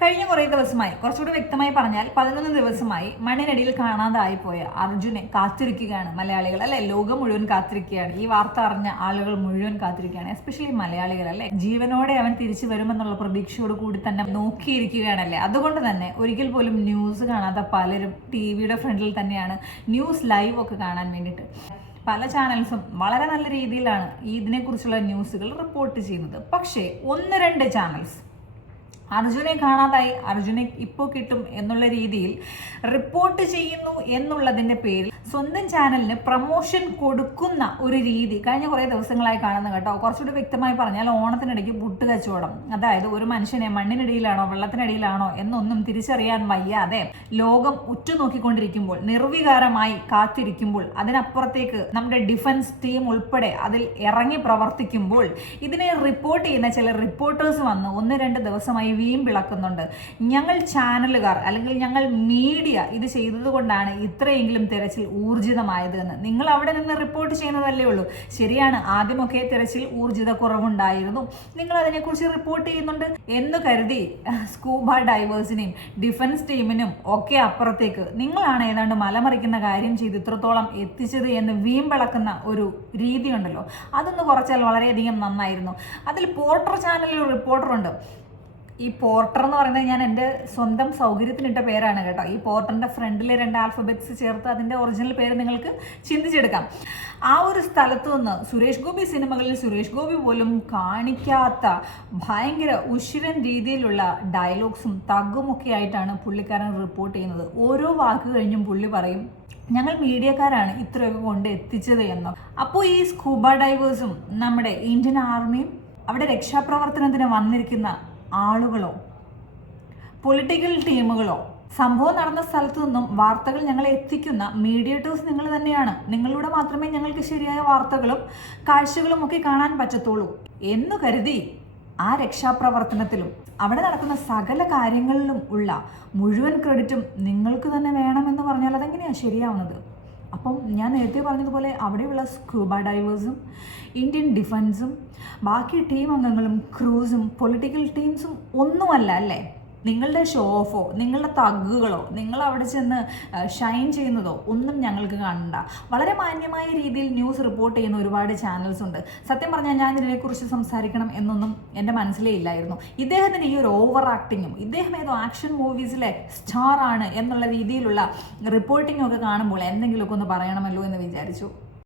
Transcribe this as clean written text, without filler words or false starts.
കഴിഞ്ഞ കുറേ ദിവസമായി, കുറച്ചുകൂടി വ്യക്തമായി പറഞ്ഞാൽ 11 ദിവസമായി മണ്ണിനടിയിൽ കാണാതായി പോയ അർജുനെ കാത്തിരിക്കുകയാണ് മലയാളികൾ, അല്ലെ? ലോകം മുഴുവൻ കാത്തിരിക്കുകയാണ്. ഈ വാർത്ത അറിഞ്ഞ ആളുകൾ മുഴുവൻ കാത്തിരിക്കുകയാണ്, എസ്പെഷ്യലി മലയാളികൾ, അല്ലെ? ജീവനോടെ അവൻ തിരിച്ചു വരുമെന്നുള്ള പ്രതീക്ഷയോട് കൂടി തന്നെ നോക്കിയിരിക്കുകയാണല്ലേ. അതുകൊണ്ട് തന്നെ ഒരിക്കൽ പോലും ന്യൂസ് കാണാത്ത പലരും ടിവിയുടെ ഫ്രണ്ടിൽ തന്നെയാണ് ന്യൂസ് ലൈവ് ഒക്കെ കാണാൻ വേണ്ടിയിട്ട്. പല ചാനൽസും വളരെ നല്ല രീതിയിലാണ് ഇതിനെക്കുറിച്ചുള്ള ന്യൂസുകൾ റിപ്പോർട്ട് ചെയ്യുന്നത്. പക്ഷേ 1-2 ചാനൽസ് അർജുനെ കാണാതായി, അർജുനെ ഇപ്പോൾ കിട്ടും എന്നുള്ള രീതിയിൽ റിപ്പോർട്ട് ചെയ്യുന്നു എന്നുള്ളതിൻ്റെ പേരിൽ സ്വന്തം ചാനലിന് പ്രൊമോഷൻ കൊടുക്കുന്ന ഒരു രീതി കഴിഞ്ഞ കുറേ ദിവസങ്ങളായി കാണുന്നു കേട്ടോ. കുറച്ചുകൂടി വ്യക്തമായി പറഞ്ഞാൽ ഓണത്തിനിടയ്ക്ക് പുട്ട് കച്ചവടം, അതായത് ഒരു മനുഷ്യനെ മണ്ണിനടിയിലാണോ വെള്ളത്തിനടിയിലാണോ എന്നൊന്നും തിരിച്ചറിയാൻ വയ്യാതെ ലോകം ഉറ്റുനോക്കിക്കൊണ്ടിരിക്കുമ്പോൾ, നിർവികാരമായി കാത്തിരിക്കുമ്പോൾ, അതിനപ്പുറത്തേക്ക് നമ്മുടെ ഡിഫൻസ് ടീം ഉൾപ്പെടെ അതിൽ ഇറങ്ങി പ്രവർത്തിക്കുമ്പോൾ ഇതിനെ റിപ്പോർട്ട് ചെയ്യുന്ന ചില റിപ്പോർട്ടേഴ്സ് വന്ന് 1-2 ദിവസമായി വീമ്പിളക്കുന്നുണ്ട്. ഞങ്ങൾ ചാനലുകാർ അല്ലെങ്കിൽ ഞങ്ങൾ മീഡിയ ഇത് ചെയ്തതുകൊണ്ടാണ് ഇത്രയെങ്കിലും തിരച്ചിൽ ഊർജിതമായത് എന്ന്. നിങ്ങൾ അവിടെ നിന്ന് റിപ്പോർട്ട് ചെയ്യുന്നതല്ലേ ഉള്ളൂ. ശരിയാണ്, ആദ്യമൊക്കെ തിരച്ചിൽ ഊർജിത കുറവുണ്ടായിരുന്നു, നിങ്ങൾ അതിനെക്കുറിച്ച് റിപ്പോർട്ട് ചെയ്യുന്നുണ്ട് എന്ന് കരുതി സ്കൂബ ഡൈവേഴ്സിനെയും ഡിഫൻസ് ടീമിനും ഒക്കെ അപ്പുറത്തേക്ക് നിങ്ങളാണ് ഏതാണ്ട് മലമറിക്കുന്ന കാര്യം ചെയ്ത് ഇത്രത്തോളം എത്തിച്ചത് എന്ന് വീമ്പിളക്കുന്ന ഒരു രീതി ഉണ്ടല്ലോ, അതൊന്ന് കുറച്ചാൽ വളരെയധികം നന്നായിരുന്നു. അതിൽ പോർട്ടർ ചാനലിൽ റിപ്പോർട്ടറുണ്ട്. ഈ പോർട്ടർ എന്ന് പറയുന്നത് ഞാൻ എൻ്റെ സ്വന്തം സൗകര്യത്തിനിട്ട പേരാണ് കേട്ടോ. ഈ പോർട്ടറിൻ്റെ ഫ്രണ്ടിലെ 2 ആൽഫബറ്റ്സ് ചേർത്ത് അതിൻ്റെ ഒറിജിനൽ പേര് നിങ്ങൾക്ക് ചിന്തിച്ചെടുക്കാം. ആ ഒരു സ്ഥലത്ത് നിന്ന് സുരേഷ് ഗോപി സിനിമകളിൽ സുരേഷ് ഗോപി പോലും കാണിക്കാത്ത ഭയങ്കര ഉശിരൻ രീതിയിലുള്ള ഡയലോഗ്സും തഗ്ഗുമൊക്കെ ആയിട്ടാണ് പുള്ളിക്കാരൻ റിപ്പോർട്ട് ചെയ്യുന്നത്. ഓരോ വാക്ക് കഴിഞ്ഞും പുള്ളി പറയും, ഞങ്ങൾ മീഡിയക്കാരാണ് ഇത്രയൊക്കെ കൊണ്ട് എത്തിച്ചത് എന്നോ. അപ്പോൾ ഈ സ്കൂബ ഡൈവേഴ്സും നമ്മുടെ ഇന്ത്യൻ ആർമിയും അവിടെ രക്ഷാപ്രവർത്തനത്തിന് വന്നിരിക്കുന്ന ആളുകളോ പൊളിറ്റിക്കൽ ടീമുകളോ സംഭവം നടന്ന സ്ഥലത്തു നിന്നും വാർത്തകൾ ഞങ്ങളെ എത്തിക്കുന്ന മീഡിയേറ്റേഴ്സ് നിങ്ങൾ തന്നെയാണ്. നിങ്ങളിലൂടെ മാത്രമേ ഞങ്ങൾക്ക് ശരിയായ വാർത്തകളും കാഴ്ചകളും ഒക്കെ കാണാൻ പറ്റത്തുള്ളൂ എന്ന് കരുതി ആ രക്ഷാപ്രവർത്തനത്തിലും അവിടെ നടക്കുന്ന സകല കാര്യങ്ങളിലും ഉള്ള മുഴുവൻ ക്രെഡിറ്റും നിങ്ങൾക്ക് തന്നെ വേണമെന്ന് പറഞ്ഞാൽ അതെങ്ങനെയാണ് ശരിയാവുന്നത്? അപ്പം ഞാൻ നേരത്തെ പറഞ്ഞതുപോലെ അവിടെയുള്ള സ്കൂബ ഡൈവേഴ്സും ഇന്ത്യൻ ഡിഫൻസും ബാക്കി ടീം അംഗങ്ങളും ക്രൂസും പൊളിറ്റിക്കൽ ടീംസും ഒന്നുമല്ല, അല്ലേ? നിങ്ങളുടെ ഷോ ഓഫോ നിങ്ങളുടെ തഗ്ഗുകളോ നിങ്ങൾ അവിടെ ചെന്ന് ഷൈൻ ചെയ്യുന്നതോ ഒന്നും ഞങ്ങൾക്ക് കാണണ്ട. വളരെ മാന്യമായ രീതിയിൽ ന്യൂസ് റിപ്പോർട്ട് ചെയ്യുന്ന ഒരുപാട് ചാനൽസ് ഉണ്ട്. സത്യം പറഞ്ഞാൽ ഞാൻ ഇതിനെക്കുറിച്ച് സംസാരിക്കണം എന്നൊന്നും എൻ്റെ മനസ്സിലേ ഇല്ലായിരുന്നു. ഇദ്ദേഹത്തിൻ്റെ ഈ ഒരു ഓവർ ആക്ടിങ്ങും ഇദ്ദേഹം ഏതോ ആക്ഷൻ മൂവീസിലെ സ്റ്റാർ ആണ് എന്നുള്ള രീതിയിലുള്ള റിപ്പോർട്ടിങ്ങും ഒക്കെ കാണുമ്പോൾ എന്തെങ്കിലുമൊക്കെ ഒന്ന് പറയണമല്ലോ എന്ന് വിചാരിച്ചു.